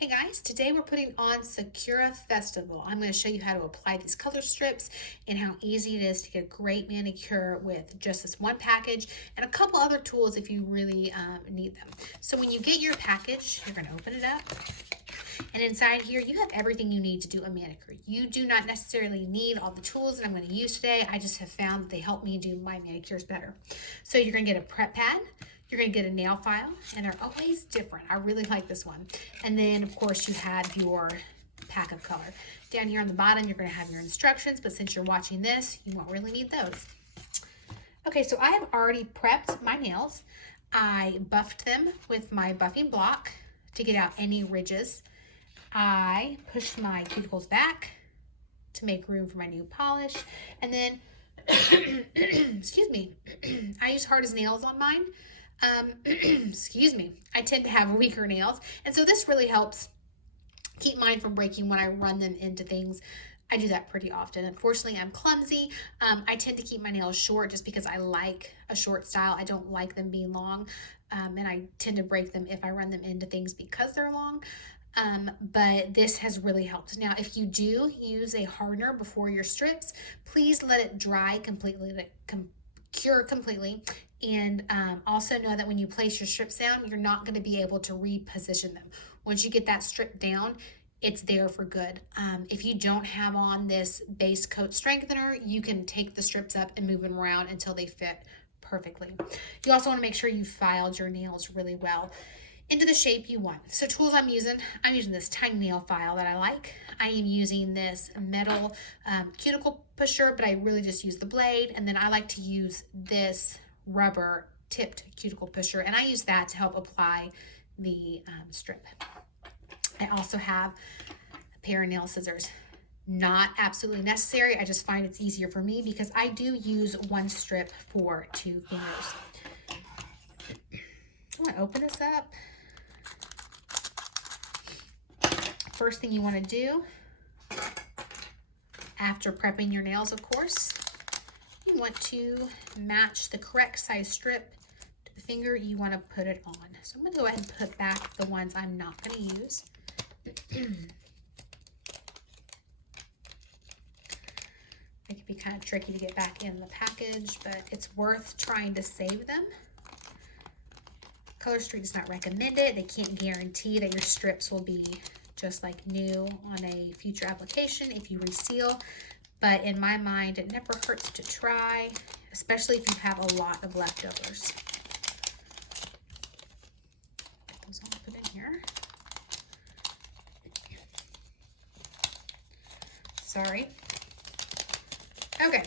Hey guys, today we're putting on Sakura Festival. I'm going to show you how to apply these color strips and how easy it is to get a great manicure with just this one package and a couple other tools if you really need them. So when you get your package, you're going to open it up. And inside here, you have everything you need to do a manicure. You do not necessarily need all the tools that I'm going to use today. I just have found that they help me do my manicures better. So you're going to get a prep pad. You're going to get a nail file, and they're always different. I really like this one. And then, of course, you have your pack of color. Down here on the bottom, you're going to have your instructions, but since you're watching this, you won't really need those. Okay, so I have already prepped my nails. I buffed them with my buffing block to get out any ridges. I pushed my cuticles back to make room for my new polish. And then, excuse me, I use hard as nails on mine. Excuse me, I tend to have weaker nails, and so this really helps keep mine from breaking when I run them into things. I do that pretty often. Unfortunately, I'm clumsy. I tend to keep my nails short just because I like a short style. I don't like them being long, and I tend to break them if I run them into things because they're long. But this has really helped. Now, if you do use a hardener before your strips, please let it dry completely, cure completely. And also know that when you place your strips down, you're not going to be able to reposition them. Once you get that strip down, it's there for good. If you don't have on this base coat strengthener, you can take the strips up and move them around until they fit perfectly. You also want to make sure you filed your nails really well into the shape you want. So tools I'm using this tiny nail file that I like. I am using this metal cuticle pusher, but I really just use the blade. And then I like to use this rubber tipped cuticle pusher, and I use that to help apply the strip. I also have a pair of nail scissors. Not absolutely necessary. I just find it's easier for me because I do use one strip for 2 fingers. I'm going to open this up. First thing you want to do after prepping your nails, of course, you want to match the correct size strip to the finger you want to put it on. So I'm going to go ahead and put back the ones I'm not going to use. It can be kind of tricky to get back in the package, but it's worth trying to save them. Color Street does not recommend it. They can't guarantee that your strips will be just like new on a future application if you reseal. But in my mind, it never hurts to try, especially if you have a lot of leftovers. Get those all put in here. Sorry. Okay.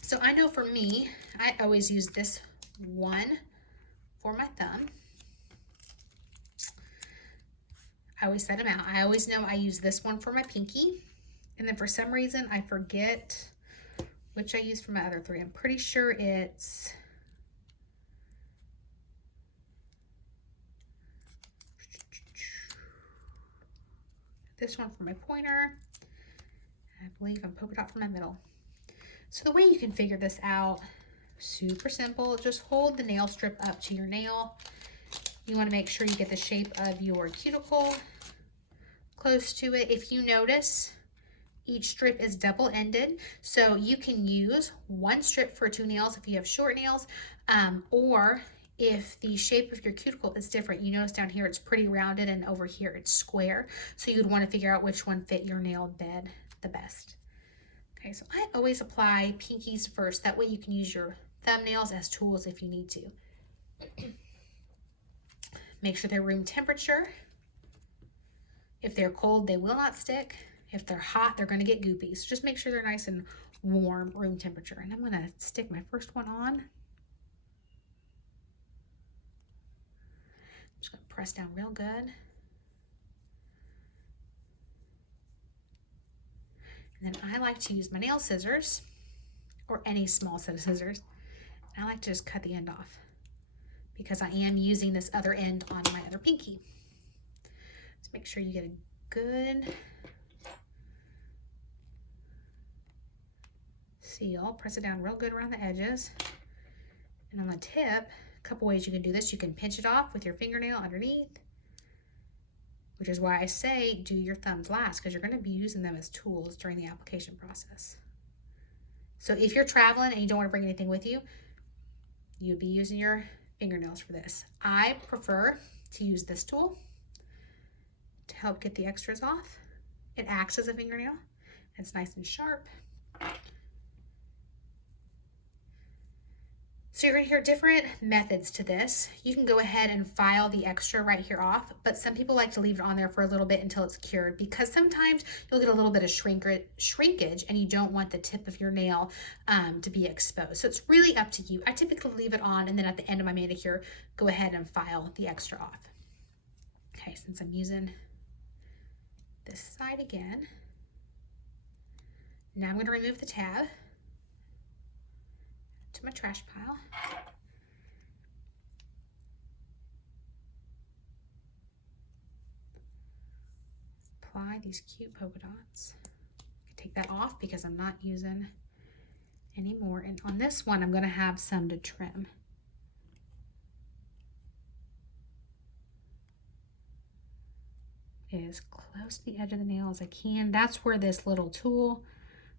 So I know for me, I always use this one for my thumb. I always set them out. I always know I use this one for my pinky. And then for some reason, I forget which I use for my other 3. I'm pretty sure it's this one for my pointer. I believe I'm polka dot for my middle. So the way you can figure this out, super simple. Just hold the nail strip up to your nail. You want to make sure you get the shape of your cuticle close to it. If you notice, each strip is double-ended, so you can use one strip for 2 nails if you have short nails, or if the shape of your cuticle is different. You notice down here it's pretty rounded and over here it's square, so you'd want to figure out which one fit your nail bed the best. Okay, so I always apply pinkies first. That way you can use your thumbnails as tools if you need to. Make sure they're room temperature. If they're cold, they will not stick. If they're hot, they're going to get goopy. So just make sure they're nice and warm, room temperature. And I'm going to stick my first one on. I'm just going to press down real good. And then I like to use my nail scissors or any small set of scissors. And I like to just cut the end off because I am using this other end on my other pinky. So make sure you get a good seal. Press it down real good around the edges. And on the tip, a couple ways you can do this. You can pinch it off with your fingernail underneath, which is why I say do your thumbs last, because you're going to be using them as tools during the application process. So if you're traveling and you don't want to bring anything with you, you'd be using your fingernails for this. I prefer to use this tool to help get the extras off. It acts as a fingernail. It's nice and sharp. So you're going to hear different methods to this. You can go ahead and file the extra right here off, but some people like to leave it on there for a little bit until it's cured, because sometimes you'll get a little bit of shrinkage and you don't want the tip of your nail to be exposed. So it's really up to you. I typically leave it on, and then at the end of my manicure, go ahead and file the extra off. Okay, since I'm using this side again, now I'm going to remove the tab to my trash pile. Apply these cute polka dots. Take that off because I'm not using any more. And on this one, I'm going to have some to trim. As close to the edge of the nail as I can. That's where this little tool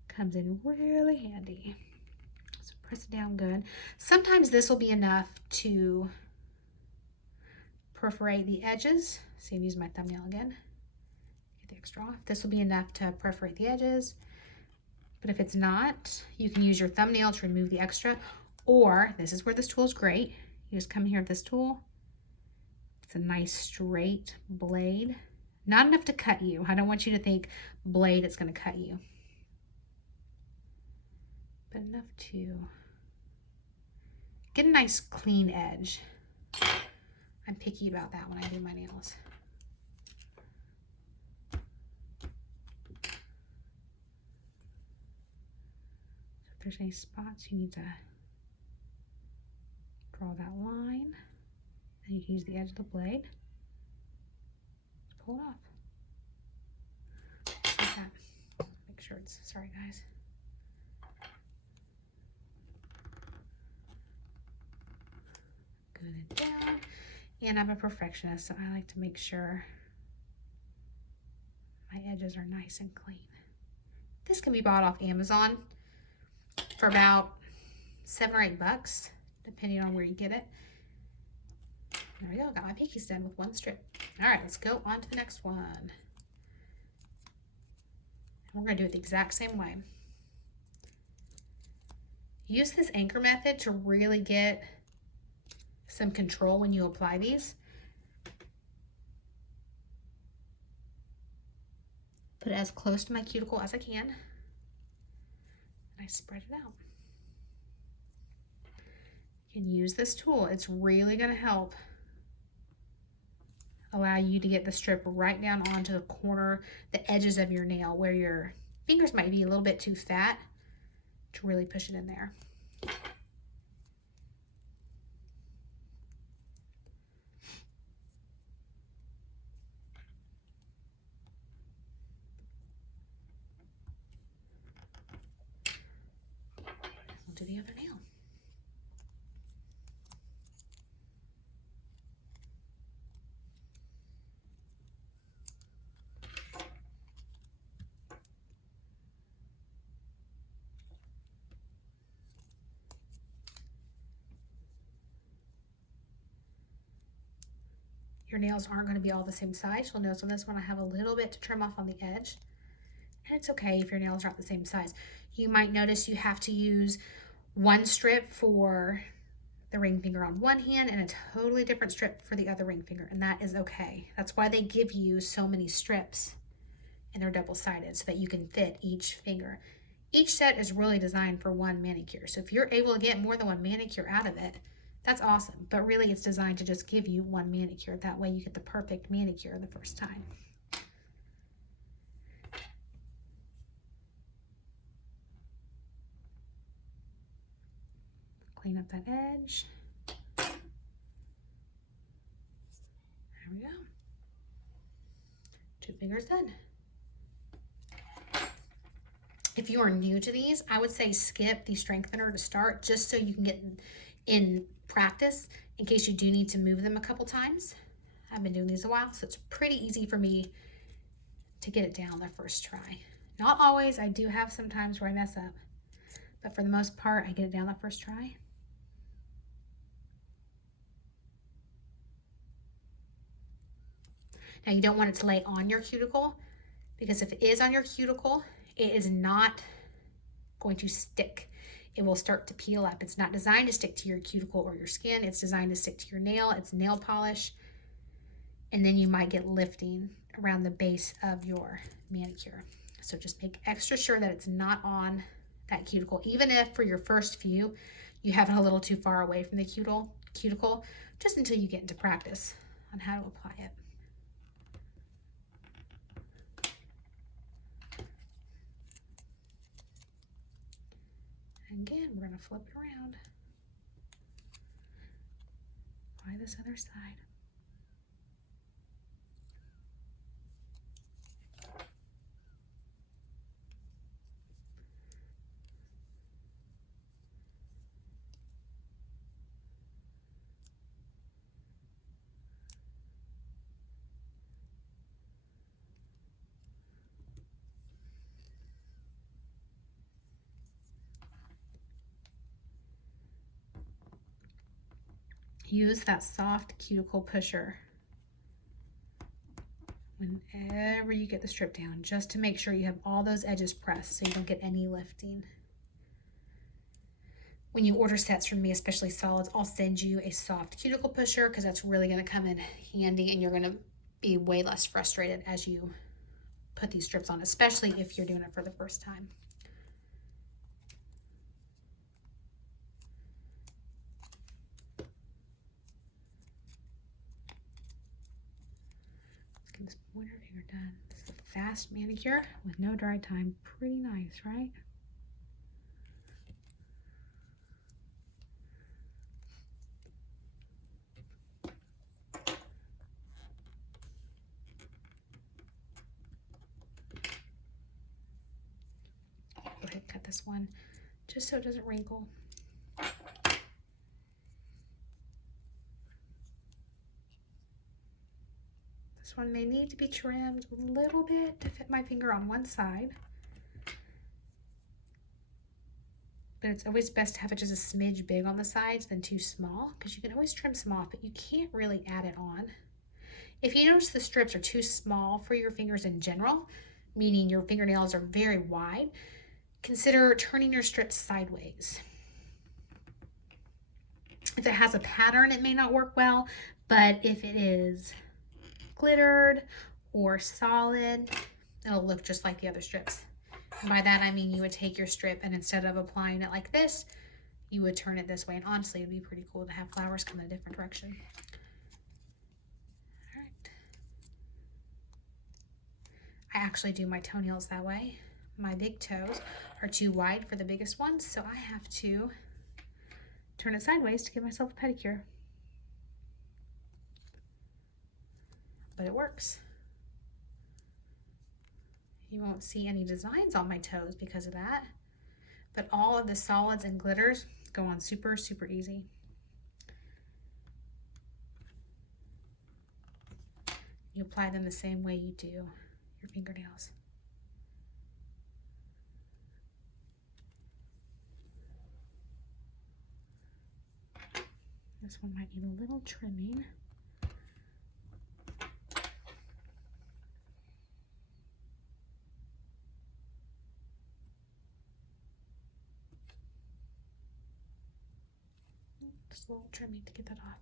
comes in really handy. So press it down good. Sometimes this will be enough to perforate the edges. See, I'm using my thumbnail again. Get the extra off. This will be enough to perforate the edges. But if it's not, you can use your thumbnail to remove the extra. Or, this is where this tool is great. You just come here with this tool. It's a nice straight blade. Not enough to cut you. I don't want you to think blade, it's going to cut you. But enough to get a nice clean edge. I'm picky about that when I do my nails. So if there's any spots, you need to draw that line. Then you can use the edge of the blade. Pull it off. Just like that. Make sure it's, sorry guys. Good and down. And I'm a perfectionist, so I like to make sure my edges are nice and clean. This can be bought off Amazon for about $7 or $8, depending on where you get it. There we go, got my pinkies done with one strip. All right, let's go on to the next one. We're gonna do it the exact same way. Use this anchor method to really get some control when you apply these. Put it as close to my cuticle as I can. And I spread it out. You can use this tool. It's really gonna help allow you to get the strip right down onto the corner, the edges of your nail, where your fingers might be a little bit too fat to really push it in there. We'll do the other nail. Your nails aren't going to be all the same size. You'll notice on this one I have a little bit to trim off on the edge. And it's okay if your nails aren't the same size. You might notice you have to use one strip for the ring finger on one hand and a totally different strip for the other ring finger, and that is okay. That's why they give you so many strips, and they're double-sided so that you can fit each finger. Each set is really designed for one manicure, so if you're able to get more than one manicure out of it, that's awesome, but really it's designed to just give you one manicure. That way you get the perfect manicure the first time. Clean up that edge. There we go. 2 fingers done. If you are new to these, I would say skip the strengthener to start, just so you can get in practice in case you do need to move them a couple times. I've been doing these a while, so it's pretty easy for me to get it down the first try. Not always, I do have some times where I mess up, but for the most part, I get it down the first try. Now you don't want it to lay on your cuticle, because if it is on your cuticle, it is not going to stick. It will start to peel up. It's not designed to stick to your cuticle or your skin. It's designed to stick to your nail. It's nail polish. And then you might get lifting around the base of your manicure. So just make extra sure that it's not on that cuticle. Even if for your first few, you have it a little too far away from the cuticle, just until you get into practice on how to apply it. And again, we're going to flip it around. Apply this other side. Use that soft cuticle pusher whenever you get the strip down, just to make sure you have all those edges pressed so you don't get any lifting. When you order sets from me, especially solids, I'll send you a soft cuticle pusher because that's really going to come in handy, and you're going to be way less frustrated as you put these strips on, especially if you're doing it for the first time. Let's get this pointer finger done. This is a fast manicure with no dry time. Pretty nice, right? Go ahead and cut this one just so it doesn't wrinkle. This one may need to be trimmed a little bit to fit my finger on one side. But it's always best to have it just a smidge big on the sides than too small, because you can always trim some off, but you can't really add it on. If you notice the strips are too small for your fingers in general, meaning your fingernails are very wide, consider turning your strips sideways. If it has a pattern, it may not work well, but if it is glittered or solid, it'll look just like the other strips. And by that I mean you would take your strip, and instead of applying it like this, you would turn it this way. And honestly, it would be pretty cool to have flowers come in a different direction. All right. I actually do my toenails that way. My big toes are too wide for the biggest ones, so I have to turn it sideways to give myself a pedicure. But it works. You won't see any designs on my toes because of that, but all of the solids and glitters go on super, super easy. You apply them the same way you do your fingernails. This one might need a little trimming. Just a little trimming to get that off.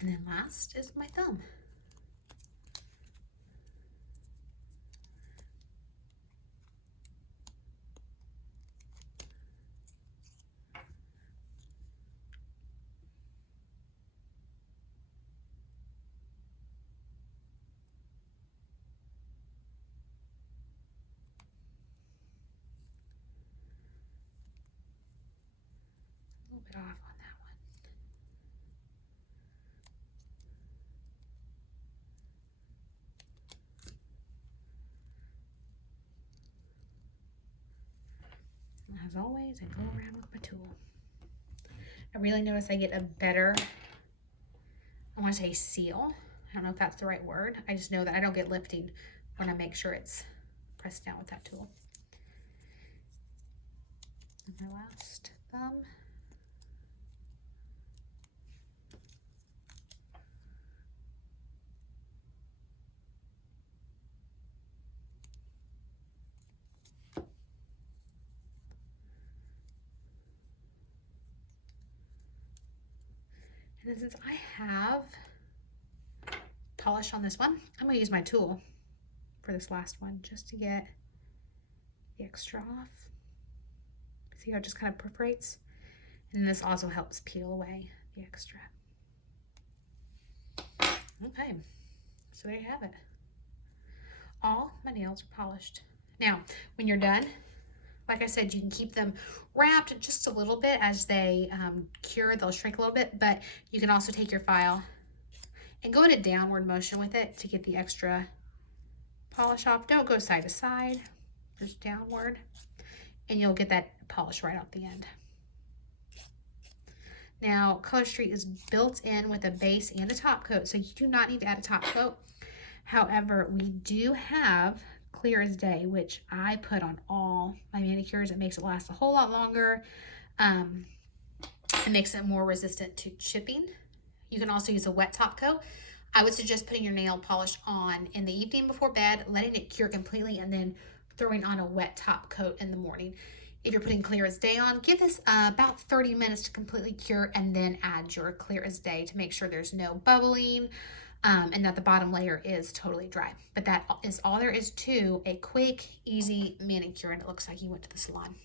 And then last is my thumb. A little bit off on that one. as always, I go around with my tool. I really notice I get a better, I want to say seal. I don't know if that's the right word. I just know that I don't get lifting when I make sure it's pressed down with that tool. And my last thumb. And then since I have polish on this one, I'm gonna use my tool for this last one just to get the extra off. See how it just kind of perforates? And this also helps peel away the extra. Okay, so there you have it. All my nails are polished. Now, when you're done, like I said, you can keep them wrapped just a little bit as they cure. They'll shrink a little bit, but you can also take your file and go in a downward motion with it to get the extra polish off. Don't go side to side, just downward, and you'll get that polish right off the end. Now, Color Street is built in with a base and a top coat, so you do not need to add a top coat. However, we do have Clear as Day, which I put on all my manicures. It makes it last a whole lot longer. It makes it more resistant to chipping. You can also use a wet top coat. I would suggest putting your nail polish on in the evening before bed, letting it cure completely, and then throwing on a wet top coat in the morning. If you're putting Clear as Day on, give this about 30 minutes to completely cure, and then add your Clear as Day to make sure there's no bubbling and that the bottom layer is totally dry. But that is all there is to a quick, easy manicure, and it looks like you went to the salon.